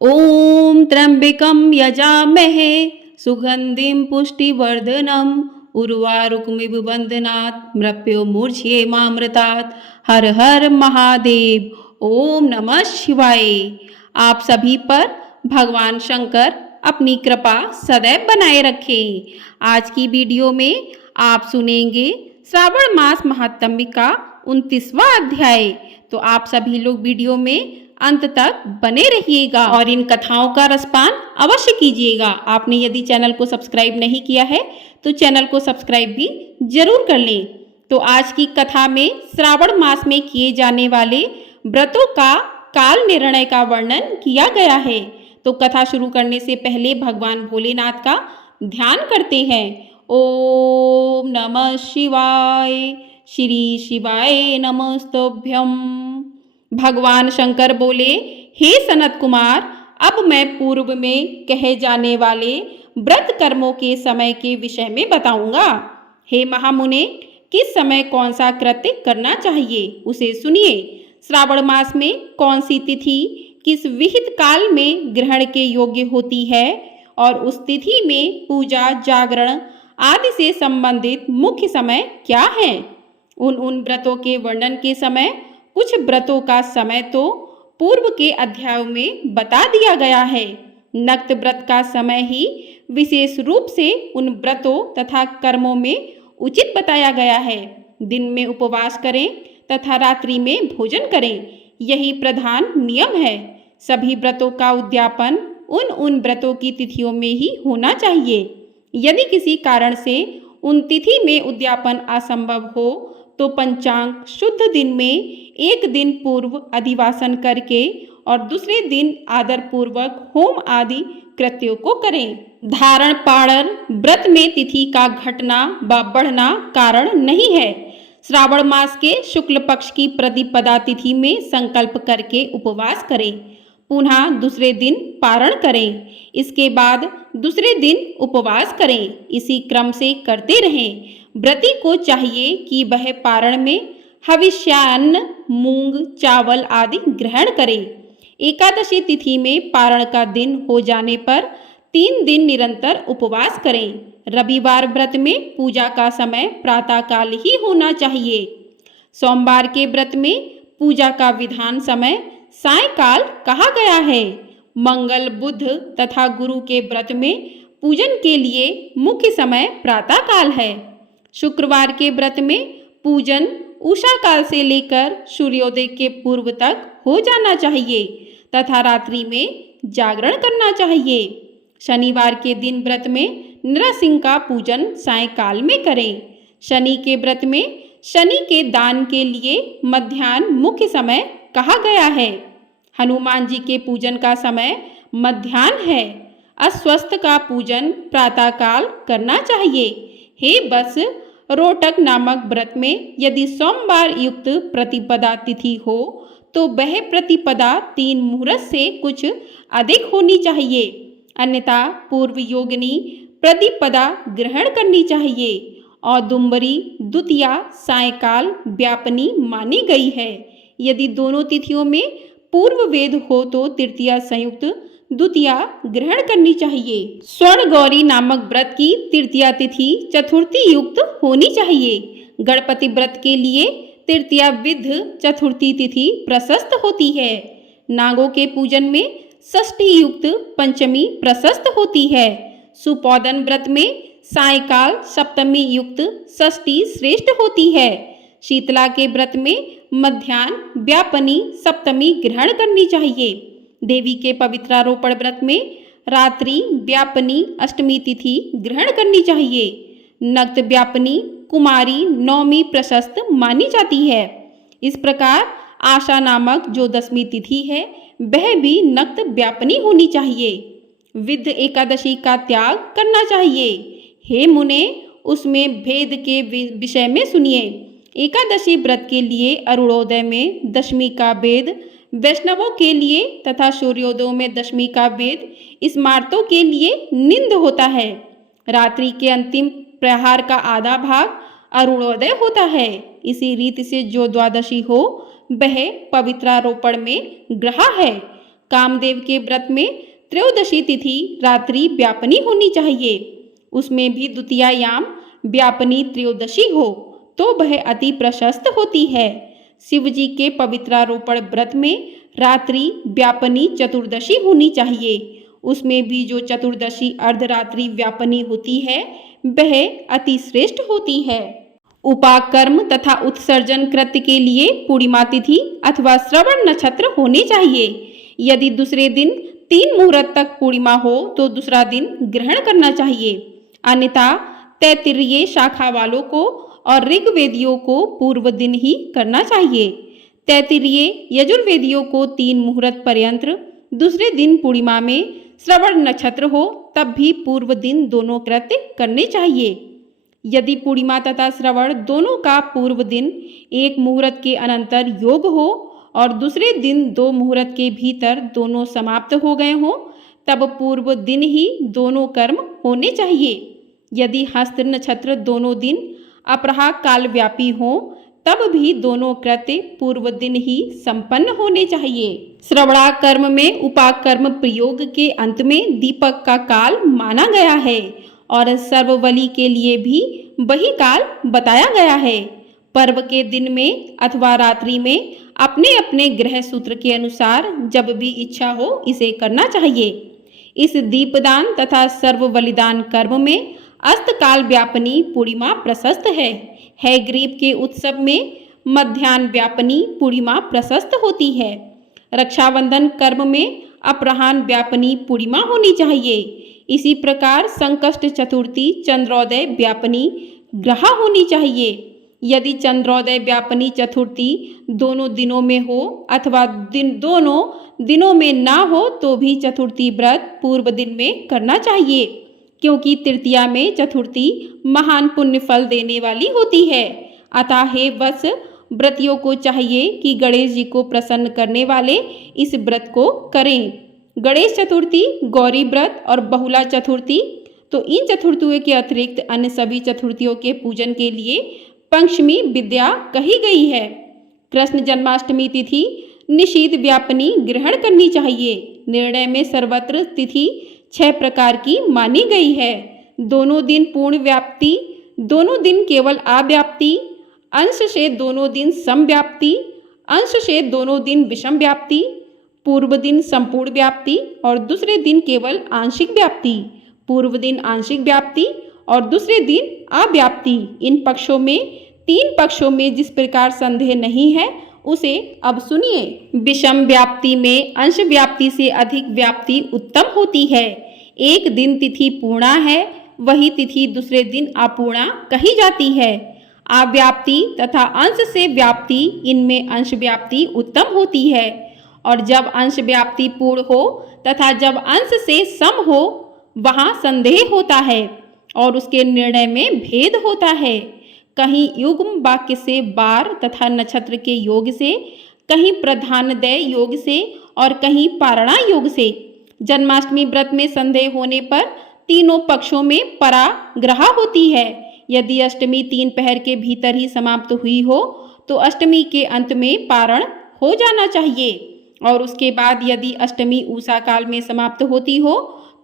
ॐ त्र्यम्बकं यजामहे सुगन्धिं पुष्टिवर्धनम् उर्वारुकमिव बन्धनात् मृत्युर्मुक्षयेमामृतात्। हर हर महादेव। ओम नमः शिवाय। आप सभी पर भगवान शंकर अपनी कृपा सदैव बनाए रखें। आज की वीडियो में आप सुनेंगे श्रावण मास महात्म्य का 29वां अध्याय। तो आप सभी लोग वीडियो में अंत तक बने रहिएगा और इन कथाओं का रसपान अवश्य कीजिएगा। आपने यदि चैनल को सब्सक्राइब नहीं किया है तो चैनल को सब्सक्राइब भी जरूर कर लें। तो आज की कथा में श्रावण मास में किए जाने वाले व्रतों का काल निर्णय का वर्णन किया गया है। तो कथा शुरू करने से पहले भगवान भोलेनाथ का ध्यान करते हैं। ओम नमः शिवाय। श्री शिवाय नमस्तुभ्यं। भगवान शंकर बोले, हे सनत कुमार, अब मैं पूर्व में कहे जाने वाले व्रत कर्मों के समय के विषय में बताऊंगा। हे महामुने, किस समय कौन सा कृत्य करना चाहिए उसे सुनिए। श्रावण मास में कौन सी तिथि किस विहित काल में ग्रहण के योग्य होती है और उस तिथि में पूजा जागरण आदि से संबंधित मुख्य समय क्या है। उन व्रतों के वर्णन के समय कुछ व्रतों का समय तो पूर्व के अध्यायों में बता दिया गया है। नक्त व्रत का समय ही विशेष रूप से उन व्रतों तथा कर्मों में उचित बताया गया है। दिन में उपवास करें तथा रात्रि में भोजन करें, यही प्रधान नियम है। सभी व्रतों का उद्यापन उन व्रतों की तिथियों में ही होना चाहिए। यदि किसी कारण से उन तिथि में उद्यापन असंभव हो तो पंचांग शुद्ध दिन में एक दिन पूर्व अधिवासन करके और दूसरे दिन आदर पूर्वक होम आदि कृत्यों को करें। धारण पारण व्रत में तिथि का घटना व बढ़ना कारण नहीं है। श्रावण मास के शुक्ल पक्ष की प्रतिपदा तिथि में संकल्प करके उपवास करें, पुनः दूसरे दिन पारण करें, इसके बाद दूसरे दिन उपवास करें। इसी क्रम से करते रहें। व्रती को चाहिए कि वह पारण में हविष्यान्न, मूंग, चावल आदि ग्रहण करे। एकादशी तिथि में पारण का दिन हो जाने पर 3 दिन निरंतर उपवास करें। रविवार व्रत में पूजा का समय प्रातःकाल ही होना चाहिए। सोमवार के व्रत में पूजा का विधान समय सायंकाल कहा गया है। मंगल, बुध तथा गुरु के व्रत में पूजन के लिए मुख्य समय प्रातःकाल है। शुक्रवार के व्रत में पूजन उषा काल से लेकर सूर्योदय के पूर्व तक हो जाना चाहिए तथा रात्रि में जागरण करना चाहिए। शनिवार के दिन व्रत में नरसिंह का पूजन सायंकाल में करें। शनि के व्रत में शनि के दान के लिए मध्याह्न मुख्य समय कहा गया है। हनुमान जी के पूजन का समय मध्याह्न है। अस्वस्थ का पूजन प्रातःकाल करना चाहिए। हे बस, रोटक नामक व्रत में यदि सोमवार युक्त प्रतिपदा तिथि हो तो वह प्रतिपदा 3 मुहूर्त से कुछ अधिक होनी चाहिए, अन्यथा पूर्व योगिनी प्रतिपदा ग्रहण करनी चाहिए। औदुम्बरी द्वितीया सायंकाल व्यापनी मानी गई है। यदि दोनों तिथियों में पूर्व वेद हो तो तृतीया संयुक्त द्वितीया ग्रहण करनी चाहिए। स्वर्ण गौरी नामक व्रत की तृतीया तिथि चतुर्थी युक्त होनी चाहिए। गणपति व्रत के लिए तृतीया विध चतुर्थी तिथि प्रशस्त होती है। नागों के पूजन में षष्ठी युक्त पंचमी प्रशस्त होती है। सुपौदन व्रत में सायंकाल सप्तमी युक्त षष्ठी श्रेष्ठ होती है। शीतला के व्रत में मध्याह्न व्यापनी सप्तमी ग्रहण करनी चाहिए। देवी के पवित्रारोपण व्रत में रात्रि व्यापनी अष्टमी तिथि ग्रहण करनी चाहिए। नक्त व्यापनी कुमारी नवमी प्रशस्त मानी जाती है। इस प्रकार आशा नामक जो 10वीं तिथि है वह भी नक्त व्यापनी होनी चाहिए। विद्ध एकादशी का त्याग करना चाहिए। हे मुने, उसमें भेद के विषय में सुनिए। एकादशी व्रत के लिए अरुणोदय में 10वीं का वेद, वैष्णवों के लिए तथा सूर्योदय में 10वीं का वेद स्मार्तों के लिए निंद होता है। रात्रि के अंतिम प्रहार का आधा भाग अरुणोदय होता है। इसी रीति से जो द्वादशी हो वह पवित्रारोपण में ग्रहा है। कामदेव के व्रत में त्रयोदशी तिथि रात्रि व्यापनी होनी चाहिए। उसमें भी द्वितीयायाम व्यापनी त्रयोदशी हो तो वह अति प्रशस्त होती है। शिव जी के पवित्रारोपण व्रत में रात्रि व्यापनी चतुर्दशी होनी चाहिए। उसमें भी जो चतुर्दशी अर्धरात्रि व्यापनी होती है वह अति श्रेष्ठ होती है। उपाकर्म तथा उत्सर्जन कृत्य के लिए पूर्णिमा तिथि अथवा श्रवण नक्षत्र होने चाहिए। यदि दूसरे दिन 3 मुहूर्त तक पूर्णिमा हो तो दूसरा दिन ग्रहण करना चाहिए, अन्यथा तैत्तिरीय शाखा वालों को और ऋग्वेदियों को पूर्व दिन ही करना चाहिए। तैत्तिरीय यजुर्वेदियों को 3 मुहूर्त पर्यंत दूसरे दिन पूर्णिमा में श्रवण नक्षत्र हो तब भी पूर्व दिन दोनों कृत्य करने चाहिए। यदि पूर्णिमा तथा श्रवण दोनों का पूर्व दिन 1 मुहूर्त के अनंतर योग हो और दूसरे दिन 2 मुहूर्त के भीतर दोनों समाप्त हो गए हों तब पूर्व दिन ही दोनों कर्म होने चाहिए। यदि हस्त नक्षत्र दोनों दिन अपराह काल व्यापी हों तब भी दोनों कृत्य पूर्व दिन ही संपन्न होने चाहिए। श्रवणाकर्म में उपाकर्म प्रयोग के अंत में दीपक का काल माना गया है और सर्वबलि के लिए भी वही काल बताया गया है। पर्व के दिन में अथवा रात्रि में अपने अपने ग्रह सूत्र के अनुसार जब भी इच्छा हो इसे करना चाहिए। इस दीपदान तथा सर्व बलिदान कर्म में अस्तकाल व्यापनी पूर्णिमा प्रशस्त है। हैग्रीव के उत्सव में मध्याह्न व्यापनी पूर्णिमा प्रशस्त होती है। रक्षाबंधन कर्म में अपराह्न व्यापनी पूर्णिमा होनी चाहिए। इसी प्रकार संकष्ट चतुर्थी चंद्रोदय व्यापनी ग्रहा होनी चाहिए। यदि चंद्रोदय व्यापनी चतुर्थी दोनों दिनों में हो अथवा दोनों दिनों में ना हो तो भी चतुर्थी व्रत पूर्व दिन में करना चाहिए, क्योंकि तृतीया में चतुर्थी महान पुण्य फल देने वाली होती है। अतः हे वत्स व्रतियों को चाहिए कि गणेश जी को प्रसन्न करने वाले इस व्रत को करें। गणेश चतुर्थी, गौरी व्रत और बहुला चतुर्थी, तो इन चतुर्थियों के अतिरिक्त अन्य सभी चतुर्थियों के पूजन के लिए पंचमी विद्या कही गई है। कृष्ण जन्माष्टमी तिथि निषिद्ध व्यापनी ग्रहण करनी चाहिए। निर्णय में सर्वत्र तिथि 6 प्रकार की मानी गई है। दोनों दिन पूर्ण व्याप्ति, दोनों दिन केवल अव्याप्ति, अंश से दोनों दिन समव्याप्ति, अंश से दोनों दिन विषम व्याप्ति, पूर्व दिन संपूर्ण व्याप्ति और दूसरे दिन केवल आंशिक व्याप्ति, पूर्व दिन आंशिक व्याप्ति और दूसरे दिन अव्याप्ति। इन पक्षों में 3 पक्षों में जिस प्रकार संदेह नहीं है उसे अब सुनिए। विषम व्याप्ति में अंश व्याप्ति से अधिक व्याप्ति उत्तम होती है। एक दिन तिथि पूर्णा है, वही तिथि दूसरे दिन अपूर्णा कही जाती है। अव्याप्ति तथा अंश से व्याप्ति, इनमें अंश व्याप्ति उत्तम होती है। और जब अंश व्याप्ति पूर्ण हो तथा जब अंश से सम हो वहाँ संदेह होता है और उसके निर्णय में भेद होता है। कहीं युग्म वाक्य से वार तथा नक्षत्र के योग से, कहीं प्रधानदय योग से और कहीं पारणा योग से। जन्माष्टमी व्रत में संदेह होने पर तीनों पक्षों में पराग्रहा होती है। यदि अष्टमी 3 पहर के भीतर ही समाप्त हुई हो तो अष्टमी के अंत में पारण हो जाना चाहिए और उसके बाद यदि अष्टमी उषा काल में समाप्त होती हो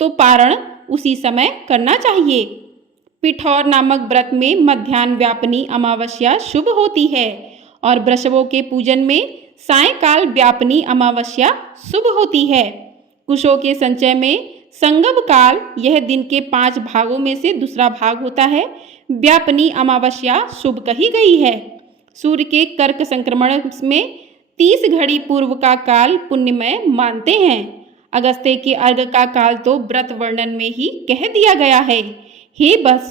तो पारण उसी समय करना चाहिए। पिठौर नामक व्रत में मध्याह्न व्यापनी अमावस्या शुभ होती है और वृषभों के पूजन में सायंकाल व्यापनी अमावस्या शुभ होती है। कुशों के संचय में संगम काल, यह दिन के 5 भागों में से दूसरा भाग होता है, व्यापनी अमावस्या शुभ कही गई है। सूर्य के कर्क संक्रमण में 30 घड़ी पूर्व का काल पुण्यमय मानते हैं। अगस्त्य के अर्घ का काल तो व्रत वर्णन में ही कह दिया गया है। हे बस,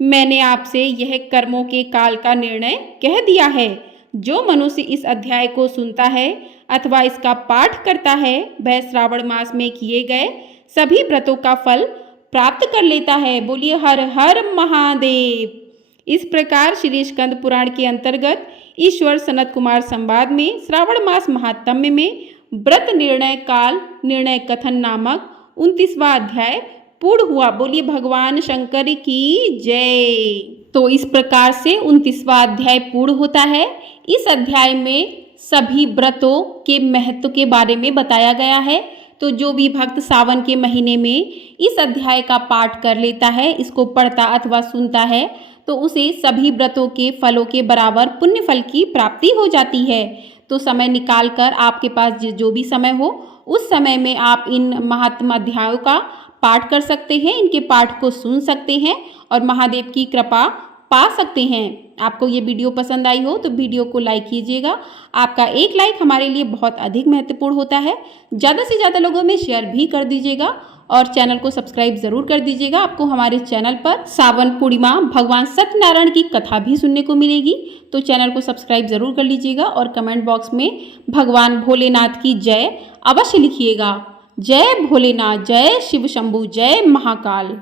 मैंने आपसे यह कर्मों के काल का निर्णय कह दिया है। जो मनुष्य इस अध्याय को सुनता है अथवा इसका पाठ करता है वह श्रावण मास में किए गए सभी व्रतों का फल प्राप्त कर लेता है। बोलिए हर हर महादेव। इस प्रकार श्री स्कंद पुराण के अंतर्गत ईश्वर सनत कुमार संवाद में श्रावण मास महात्म्य में व्रत निर्णय काल निर्णय कथन नामक 29वां अध्याय पूर्ण हुआ। बोलिए भगवान शंकर की जय। तो इस प्रकार से 29वां अध्याय पूर्ण होता है। इस अध्याय में सभी व्रतों के महत्व के बारे में बताया गया है। तो जो भी भक्त सावन के महीने में इस अध्याय का पाठ कर लेता है, इसको पढ़ता अथवा सुनता है, तो उसे सभी व्रतों के फलों के बराबर पुण्य फल की प्राप्ति हो जाती है। तो समय निकाल कर आपके पास जो भी समय हो, उस समय में आप इन महात्म अध्यायों का पाठ कर सकते हैं, इनके पाठ को सुन सकते हैं और महादेव की कृपा पा सकते हैं। आपको ये वीडियो पसंद आई हो तो वीडियो को लाइक कीजिएगा। आपका एक लाइक हमारे लिए बहुत अधिक महत्वपूर्ण होता है। ज़्यादा से ज़्यादा लोगों में शेयर भी कर दीजिएगा और चैनल को सब्सक्राइब ज़रूर कर दीजिएगा। आपको हमारे चैनल पर सावन पूर्णिमा भगवान सत्यनारायण की कथा भी सुनने को मिलेगी। तो चैनल को सब्सक्राइब ज़रूर कर लीजिएगा और कमेंट बॉक्स में भगवान भोलेनाथ की जय अवश्य लिखिएगा। जय भोलेनाथ, जय शिव शंभू, जय महाकाल।